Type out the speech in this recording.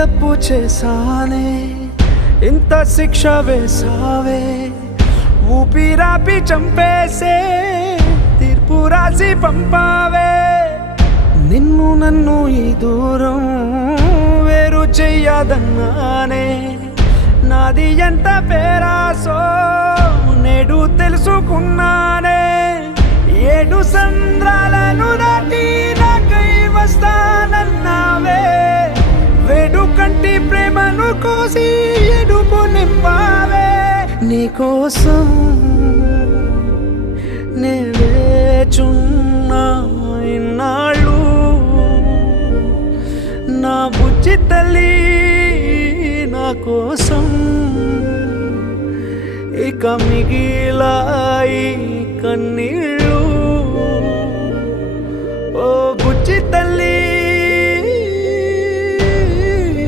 తప్పు చేశానే ఇంత శిక్ష వేసావే ఊపిరాపి చంపేసే తీర్పు రాసి పంపావే నిన్ను నన్ను ఈ దూరం వేరు చెయ్యదన్నానే నాది ఎంత పేరాసో నేడు తెలుసుకున్నానే 7 సంద్రాలను దాటి నాకై వస్తానన్నావే వేడు కంటి ప్రేమను కోసి ఎడుపు నింపావే నీకోసం నే వేచున్నా ఇన్నాళ్ళు నా బుజ్జి తల్లి నా కోసం ఇక మిగిలాయి కన్నీళ్ళు